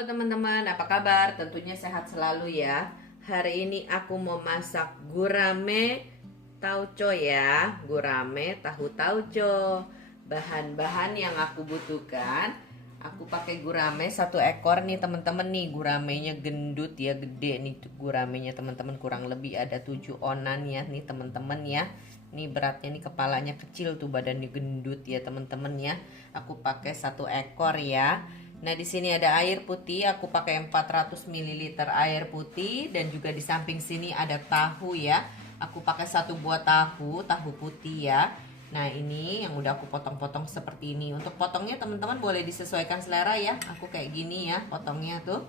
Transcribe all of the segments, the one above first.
Halo teman-teman, apa kabar? Tentunya sehat selalu ya. Hari ini aku mau masak gurame tauco ya. Gurame tahu tauco. Bahan-bahan yang aku butuhkan, aku pakai gurame 1 ekor nih teman-teman nih. Guramenya gendut ya, gede nih guramenya teman-teman, kurang lebih ada 7 onan ya nih teman-teman ya. Ini beratnya nih, kepalanya kecil tuh, badannya gendut ya teman-teman ya. Aku pakai 1 ekor ya. Nah, di sini ada air putih, aku pakai 400 ml air putih, dan juga di samping sini ada tahu ya. Aku pakai 1 buah tahu putih ya. Nah, ini yang udah aku potong-potong seperti ini. Untuk potongnya teman-teman boleh disesuaikan selera ya. Aku kayak gini ya potongnya tuh.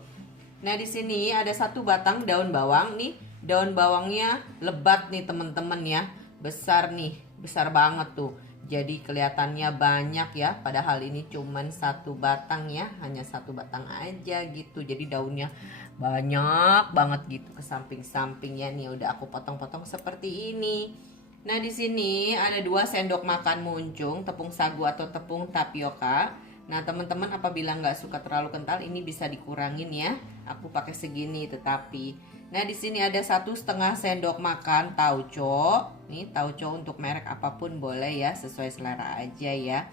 Nah, di sini ada 1 batang daun bawang nih. Daun bawangnya lebat nih teman-teman ya. Besar nih, besar banget tuh. Jadi kelihatannya banyak ya, padahal ini cuman 1 batang ya, hanya 1 batang aja gitu. Jadi daunnya banyak banget gitu ke samping-samping ya. Nih udah aku potong-potong seperti ini. Nah, di sini ada 2 sendok makan muncung tepung sagu atau tepung tapioka. Nah, teman-teman apabila nggak suka terlalu kental, ini bisa dikurangin ya. Aku pakai segini tetapi. Nah, di sini ada 1,5 sendok makan tauco. Nih, tauco untuk merek apapun boleh ya, sesuai selera aja ya.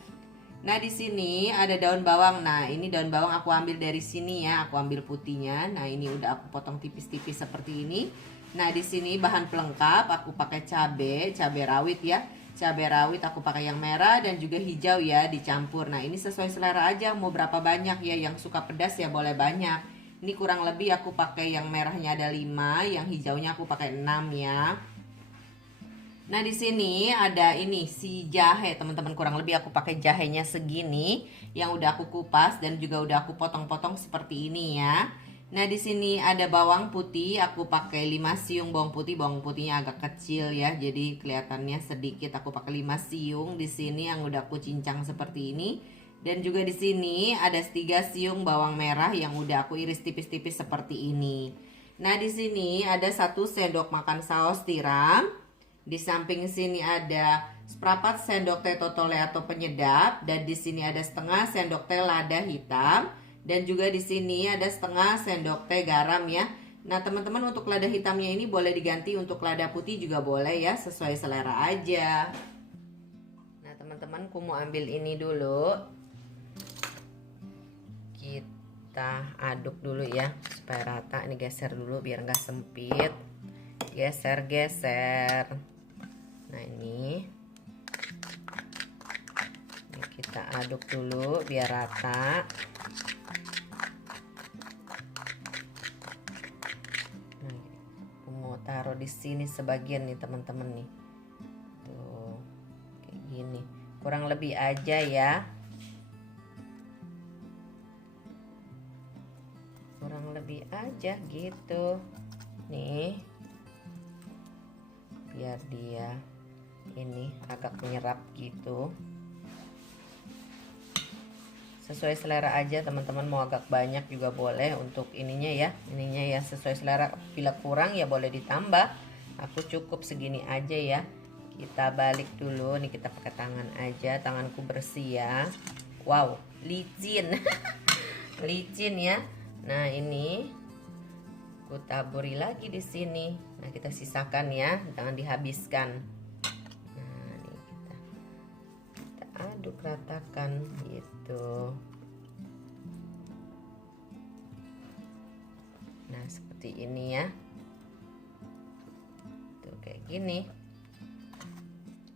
Nah, di sini ada daun bawang. Nah, ini daun bawang aku ambil dari sini ya, aku ambil putihnya. Nah, ini udah aku potong tipis-tipis seperti ini. Nah, di sini bahan pelengkap aku pakai cabai rawit ya. Cabai rawit aku pakai yang merah dan juga hijau ya, dicampur. Nah, ini sesuai selera aja, mau berapa banyak ya. Yang suka pedas ya boleh banyak. Ini kurang lebih aku pakai yang merahnya ada 5, yang hijaunya aku pakai 6 ya. Nah, di sini ada ini si jahe, teman-teman, kurang lebih aku pakai jahenya segini yang udah aku kupas dan juga udah aku potong-potong seperti ini ya. Nah, di sini ada bawang putih, aku pakai 5 siung bawang putih. Bawang putihnya agak kecil ya, jadi kelihatannya sedikit. Aku pakai 5 siung di sini yang udah aku cincang seperti ini. Dan juga di sini ada 3 siung bawang merah yang udah aku iris tipis-tipis seperti ini. Nah, di sini ada 1 sendok makan saus tiram. Di samping sini ada seperempat sendok teh totole atau penyedap, dan di sini ada setengah sendok teh lada hitam, dan juga di sini ada setengah sendok teh garam ya. Nah, teman-teman, untuk lada hitamnya ini boleh diganti untuk lada putih juga boleh ya, sesuai selera aja. Nah, teman-teman, aku mau ambil ini dulu. Kita aduk dulu ya supaya rata. Ini geser dulu biar nggak sempit. Geser. Nah, ini kita aduk dulu biar rata. Nah, aku mau taruh di sini sebagian nih teman-teman nih. Tuh, kayak gini. Kurang lebih aja ya. Kurang lebih aja gitu. Nih. Biar dia ini agak menyerap gitu. Sesuai selera aja teman-teman, mau agak banyak juga boleh untuk ininya ya. Ininya ya sesuai selera, bila kurang ya boleh ditambah. Aku cukup segini aja ya. Kita balik dulu nih, kita pakai tangan aja, tanganku bersih ya. Wow, licin. Licin ya. Nah, ini aku taburi lagi di sini. Nah, kita sisakan ya, jangan dihabiskan. Nah, ini kita aduk ratakan gitu. Nah, seperti ini ya. Tuh kayak gini.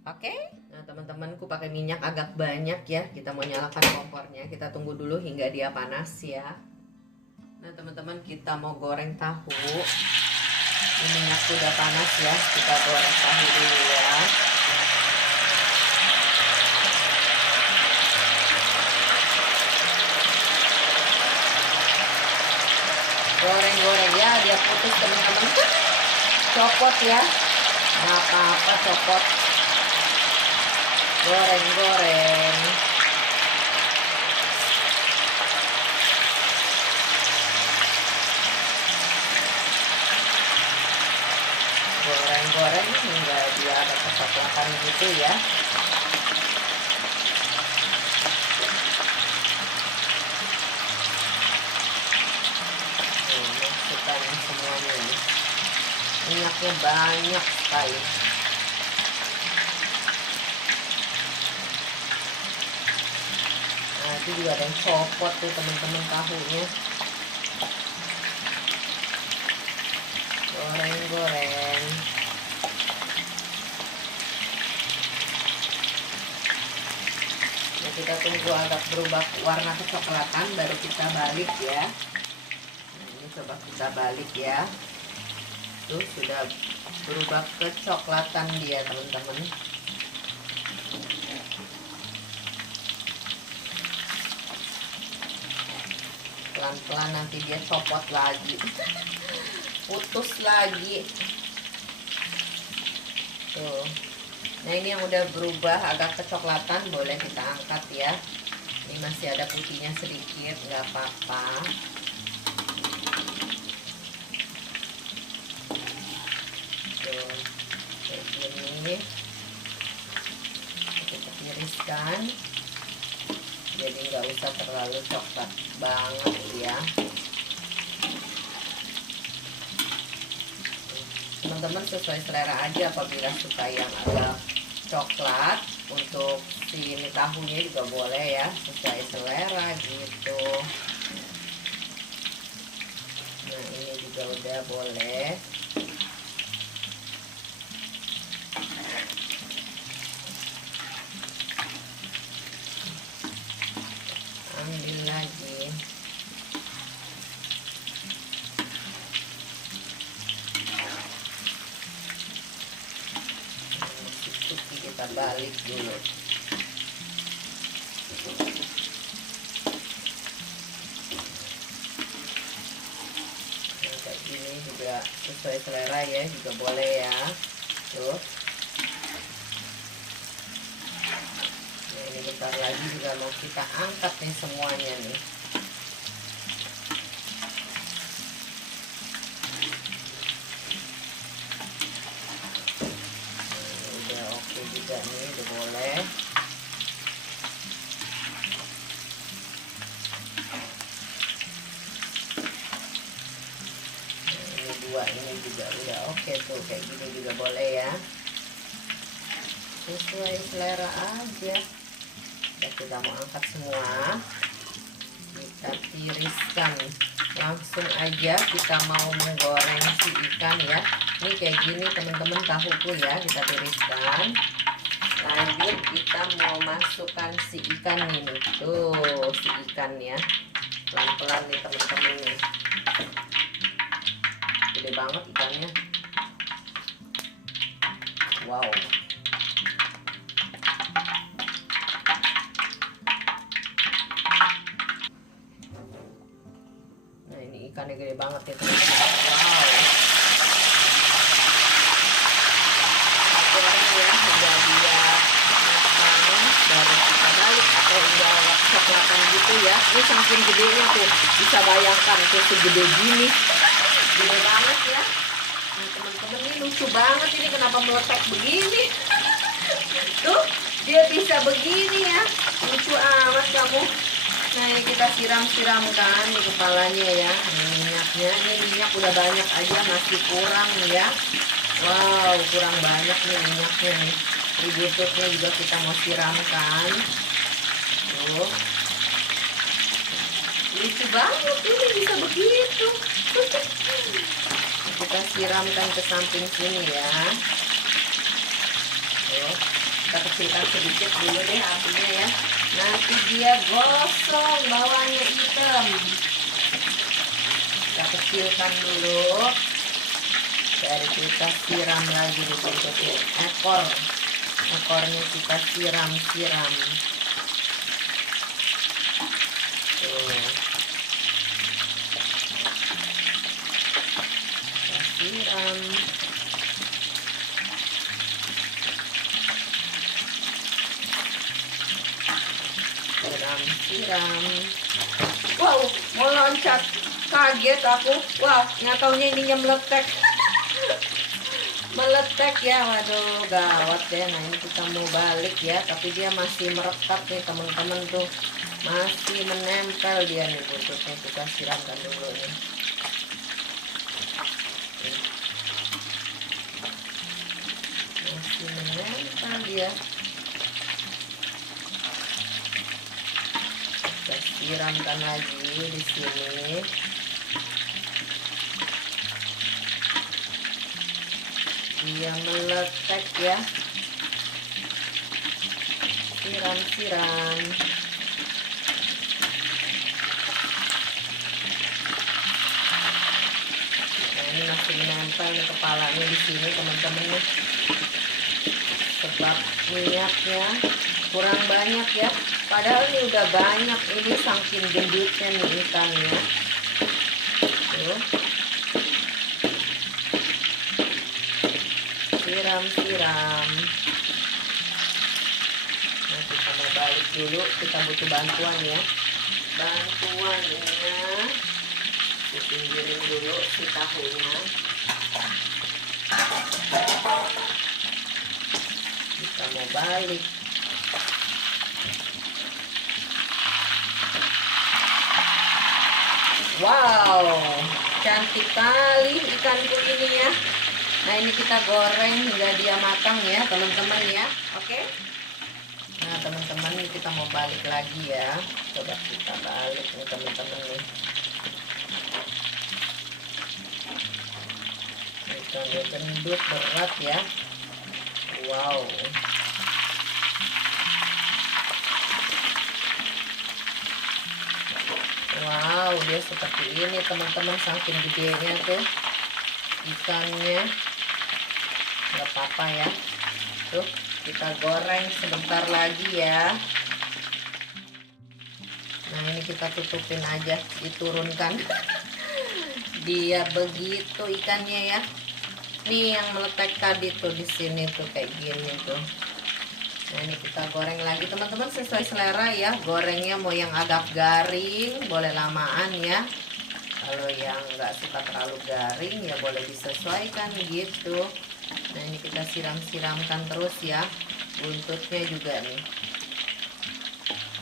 Oke. Nah, teman-temanku pakai minyak agak banyak ya. Kita mau nyalakan kompornya. Kita tunggu dulu hingga dia panas ya. Nah, teman-teman, kita mau goreng tahu. Ini minyak sudah panas ya. Kita goreng tahu dulu ya. Goreng-goreng ya, dia putus teman-teman. Copot ya. Nggak apa-apa, copot. Goreng-goreng. Goreng-goreng hingga dia ada kecoklatan gitu ya. Minyaknya banyak sekali. Nah, itu juga ada yang copot tuh teman-teman tahunya. Goreng-goreng. Nah, kita tunggu agak berubah warna kecoklatan baru kita balik ya. Nah, ini coba kita balik ya. Tuh sudah berubah kecoklatan dia teman-teman. Pelan-pelan nanti dia copot lagi. Putus lagi. Tuh. Nah, ini yang udah berubah agak kecoklatan, boleh kita angkat ya. Ini masih ada putihnya sedikit, nggak apa-apa. Tuh, kayak gini. Kita tiriskan. Jadi nggak usah terlalu coklat banget ya. Teman-teman sesuai selera aja, apabila suka yang agak coklat, untuk si tahunya juga boleh ya, sesuai selera gitu. Nah, ini juga udah boleh. Ambil lagi. Kita balik dulu. Nah, kayak gini juga sesuai selera ya, juga boleh ya. Tuh. Nah, ini bentar lagi juga mau kita angkat nih semuanya nih. Juga nih udah boleh. Nah, ini dua ini juga udah oke tuh, kayak gini juga boleh ya, sesuai selera aja. Ya, kita mau angkat semua, kita tiriskan langsung aja. Kita mau menggoreng si ikan ya. Ini kayak gini teman-teman tahuku ya, kita tiriskan. Lanjut kita mau masukkan si ikan ini. Tuh si ikan ya, pelan-pelan nih teman-teman nih. Gede banget ikannya. Wow. Nah, ini ikannya gede banget ya teman-teman. Wow. Baru kita balik atau udah coklatan gitu ya. Ini saking gedenya tuh, bisa bayangkan tuh segede gini, gede banget ya. Nah, teman-teman ini lucu banget, ini kenapa meletak begini. Tuh dia bisa begini ya, lucu amat kamu. Nah, ini kita siram-siramkan di kepalanya ya. Ini minyaknya, ini minyak udah banyak aja, masih kurang ya. Wow, kurang banyak nih minyaknya nih. Di bututnya juga kita mau siramkan. Tuh. Lucu banget ini bisa begitu. Kita siramkan ke samping sini ya. Tuh. Kita kecilkan sedikit dulu deh apinya ya. Nanti dia gosong bawahnya hitam. Kita kecilkan dulu. Dari kita siram lagi di butut ekor. Ekornya kita siram. Tuh. Kita siram. Siram. Wow, mau loncat. Kaget aku. Wah, nggak taunya ininya meletek. Meletek ya, waduh gawat ya. Nah, ini kita mau balik ya, tapi dia masih merekat nih teman-teman tuh, masih menempel dia nih bututnya. Kita siramkan dulu nih. ya. Kita siramkan lagi di sini. Dia meletek ya. Siram-siram. Nah, ini masih menempel nih kepalanya di sini teman-teman nih. Sebab minyaknya kurang banyak ya. Padahal ini udah banyak, ini saking gendutnya nih ikannya. Tuh. Siram-siram. Nah, kita mau balik dulu, kita butuh bantuan ya. Bantuannya dipinggirin dulu si tahunya. Kita mau balik. Wow, cantik kali ikanku ini ya. Nah, ini kita goreng hingga dia matang ya teman-teman ya. Oke. Nah, teman-teman nih kita mau balik lagi ya. Coba kita balik nih teman-teman nih. Ikannya gendut berat ya. Wow. Wow, dia seperti ini teman-teman, saking gedenya tuh ikannya. Nggak apa-apa ya. Tuh, kita goreng sebentar lagi ya. Nah, ini kita tutupin aja, diturunkan. Dia begitu ikannya ya. Nih yang meletek tadi tuh di sini tuh kayak gini tuh. Nah, ini kita goreng lagi teman-teman, sesuai selera ya. Gorengnya mau yang agak garing, boleh lamaan ya. Kalau yang nggak suka terlalu garing ya boleh disesuaikan gitu. Nah, ini kita siram-siramkan terus ya. Buntutnya juga nih.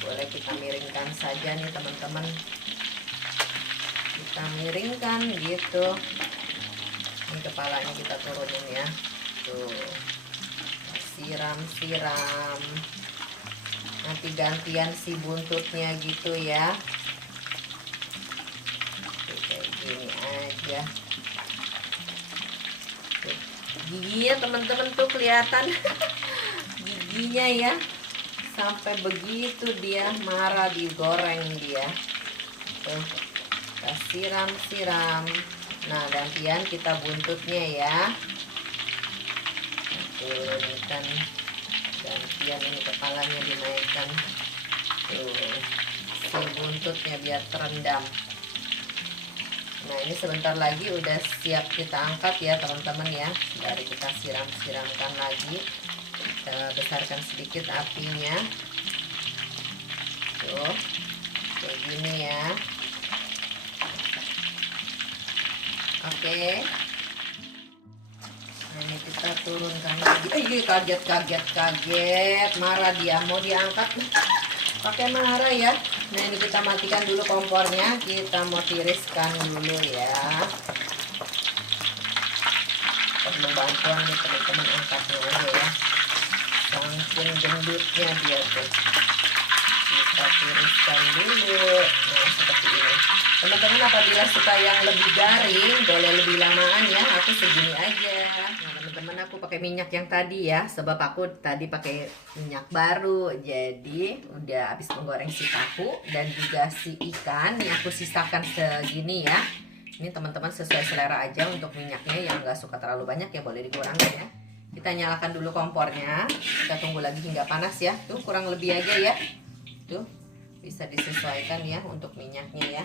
Boleh kita miringkan saja nih teman-teman. Kita miringkan gitu. Ini kepalanya kita turunin ya. Tuh. Siram-siram. Nanti gantian si buntutnya gitu ya. Kayak gini aja. Tuh. Giginya teman-teman tuh kelihatan. Giginya ya. Sampai begitu dia marah digoreng dia. Tuh. Kita siram-siram. Nah, gantian kita buntutnya ya. Turunkan, gantian ini kepalanya dinaikkan. Tuh, si buntutnya biar terendam. Nah, ini sebentar lagi udah siap kita angkat ya teman-teman ya. Dari kita siram-siramkan lagi. Kita besarkan sedikit apinya. Tuh, kayak gini ya. Oke. Nah, ini kita turunkan lagi. Kaget, marah dia, mau diangkat pakai marah ya. Nah, ini kita matikan dulu kompornya, kita mau tiriskan dulu ya. Perlu bantuan nih teman-teman, angkatnya aja ya. Saking gendutnya dia tuh. Kita tiriskan dulu. Nah, seperti ini. Teman-teman apabila suka yang lebih garing, boleh lebih lamaan ya. Aku segini aja. Nah, teman-teman aku pakai minyak yang tadi ya. Sebab aku tadi pakai minyak baru. Jadi udah habis menggoreng si tahu dan juga si ikan. Ini aku sisakan segini ya. Ini teman-teman sesuai selera aja untuk minyaknya. Yang nggak suka terlalu banyak ya boleh dikurangin ya. Kita nyalakan dulu kompornya. Kita tunggu lagi hingga panas ya. Tuh kurang lebih aja ya. Tuh bisa disesuaikan ya untuk minyaknya ya.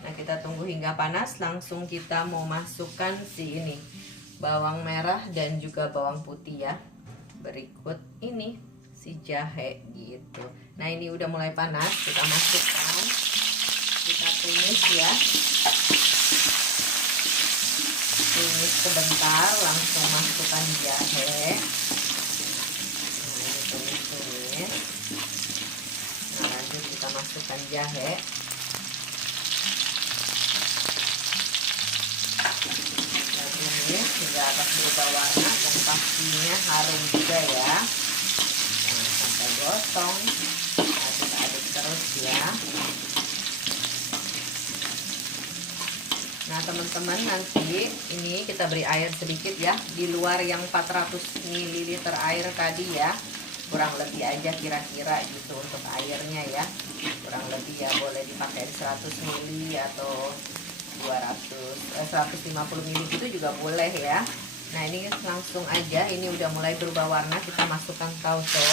Nah, kita tunggu hingga panas, langsung kita mau masukkan si ini bawang merah dan juga bawang putih ya. Berikut ini si jahe gitu. Nah, ini udah mulai panas, kita masukkan, kita tumis ya. Tumis sebentar, langsung masukkan jahe. Nah, ini tumis. Nah, lanjut kita masukkan jahe. Hingga atas berubah warna dan pastinya harum juga ya. gosong. Aduk-aduk terus ya. Nah teman-teman, nanti ini kita beri air sedikit ya, di luar yang 400 ml air tadi ya, kurang lebih aja kira-kira gitu untuk airnya ya, kurang lebih ya, boleh dipakai 100 ml atau 150 ml gitu juga boleh ya. Nah ini langsung aja, ini udah mulai berubah warna, kita masukkan tauco.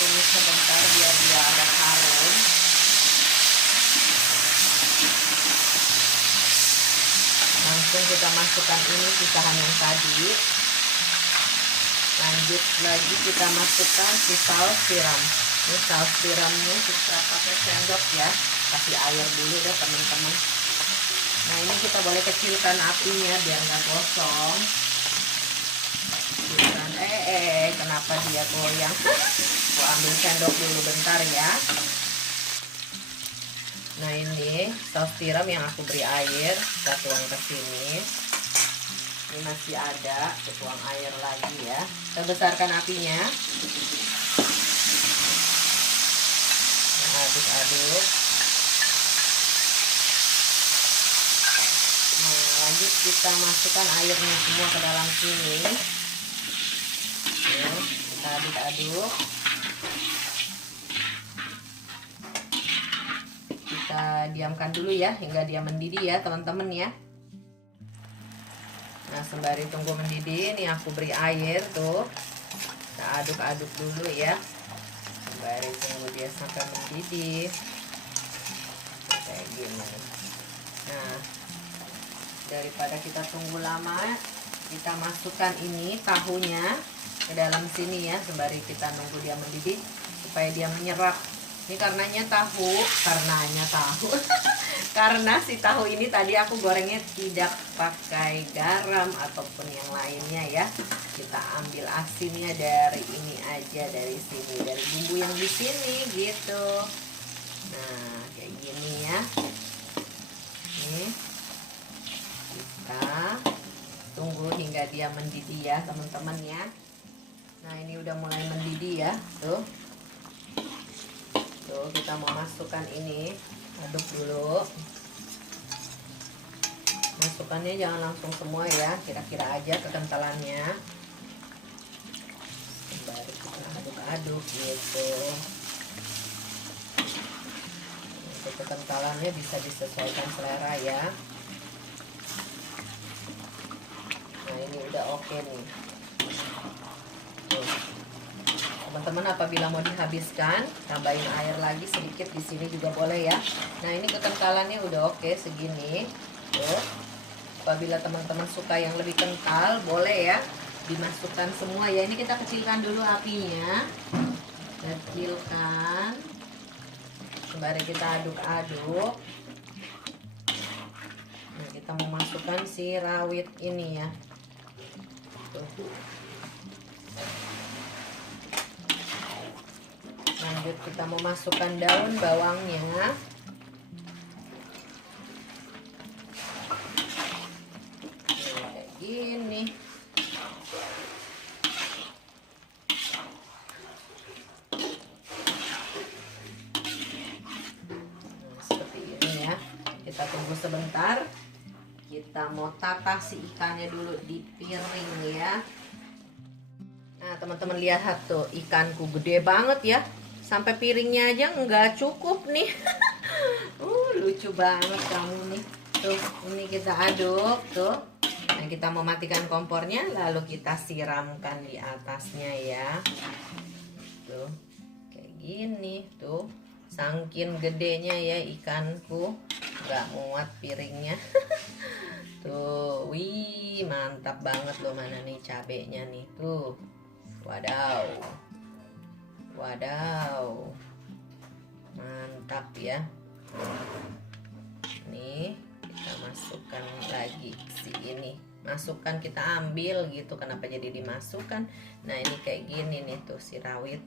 Tumis sebentar biar dia agak harum. Langsung kita masukkan ini sisahan yang tadi. Lanjut lagi kita masukkan si saus tiram. Ini saus tiramnya kita pakai sendok ya, kasih air dulu deh teman-teman. Nah ini kita boleh kecilkan apinya biar nggak gosong. Kecilkan. Kenapa dia goyang? Aku ambil sendok dulu bentar ya. Nah ini saus tiram yang aku beri air, kita tuang ke sini. Ini masih ada, kita tuang air lagi ya. Kita besarkan apinya. Nah, aduk-aduk. Nah lanjut kita masukkan airnya semua ke dalam sini. Kita aduk-aduk. Kita diamkan dulu ya hingga dia mendidih ya teman-teman ya. Nah sembari tunggu mendidih, ini aku beri air tuh, kita aduk-aduk dulu ya sembari tunggu dia sampai mendidih kayak gini. Nah daripada kita tunggu lama, kita masukkan ini tahunya ke dalam sini ya sembari kita nunggu dia mendidih supaya dia menyerap. Ini karenanya tahu karena si tahu ini tadi aku gorengnya tidak pakai garam ataupun yang lainnya ya. Kita ambil asinnya dari ini aja, dari sini, dari bumbu yang di sini gitu. Nah kayak gini ya. Nih kita tunggu hingga dia mendidih ya teman-teman ya. Nah ini udah mulai mendidih ya tuh. Tuh kita mau masukkan ini, aduk dulu. Masukkannya jangan langsung semua ya, kira-kira aja kekentalannya. Baru kita aduk-aduk gitu. Untuk kekentalannya bisa disesuaikan selera ya. Nah ini udah oke nih. Tuh. Teman-teman apabila mau dihabiskan, tambahin air lagi sedikit di sini juga boleh ya. Nah ini kekentalannya udah oke segini. Tuh. Apabila teman-teman suka yang lebih kental, boleh ya dimasukkan semua ya. Ini kita kecilkan dulu apinya, kecilkan. Sembari kita aduk-aduk. Nah kita mau masukkan si rawit ini ya. Tuh. Lanjut kita mau masukkan daun bawangnya. Kayak gini. Nah, seperti ini ya. Kita tunggu sebentar. Kita mau tata si ikannya dulu di piring ya. Nah teman-teman lihat tuh, ikanku gede banget ya. Sampai piringnya aja nggak cukup nih. Lucu banget kamu nih. Tuh, ini kita aduk tuh. Nah, kita mau matikan kompornya, lalu kita siramkan di atasnya ya. Tuh, kayak gini tuh. Saking gedenya ya ikanku, nggak muat piringnya. Tuh, wih, mantap banget loh. Mana nih cabenya nih tuh. Wadaw. Wadaw, mantap ya. Nih kita masukkan lagi si ini, masukkan, kita ambil gitu. Kenapa jadi dimasukkan? Nah ini kayak gini nih tuh si rawit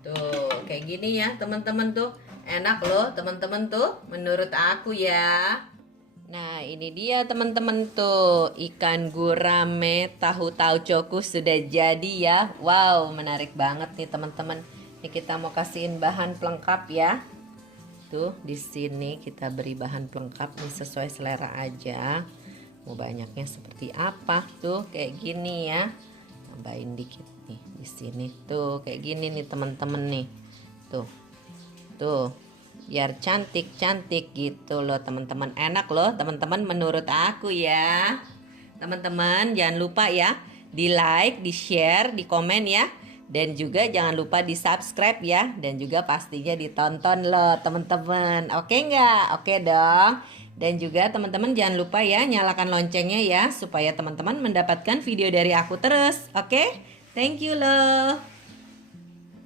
tuh, kayak gini ya teman-teman tuh. Enak loh teman-teman tuh menurut aku ya. Nah, ini dia teman-teman tuh, ikan gurame tahu taucoku sudah jadi ya. Wow, menarik banget nih teman-teman. Ini kita mau kasihin bahan pelengkap ya. Tuh, di sini kita beri bahan pelengkap nih sesuai selera aja. Mau banyaknya seperti apa tuh, kayak gini ya. Tambahin dikit nih di sini tuh, kayak gini nih teman-teman nih. Tuh. Tuh, biar cantik-cantik gitu loh teman-teman. Enak loh teman-teman menurut aku ya. Teman-teman jangan lupa ya di like, di share, di komen ya. Dan juga jangan lupa di subscribe ya. Dan juga pastinya ditonton loh teman-teman. Oke nggak? Oke dong. Dan juga teman-teman jangan lupa ya nyalakan loncengnya ya. Supaya teman-teman mendapatkan video dari aku terus. Oke? Thank you loh.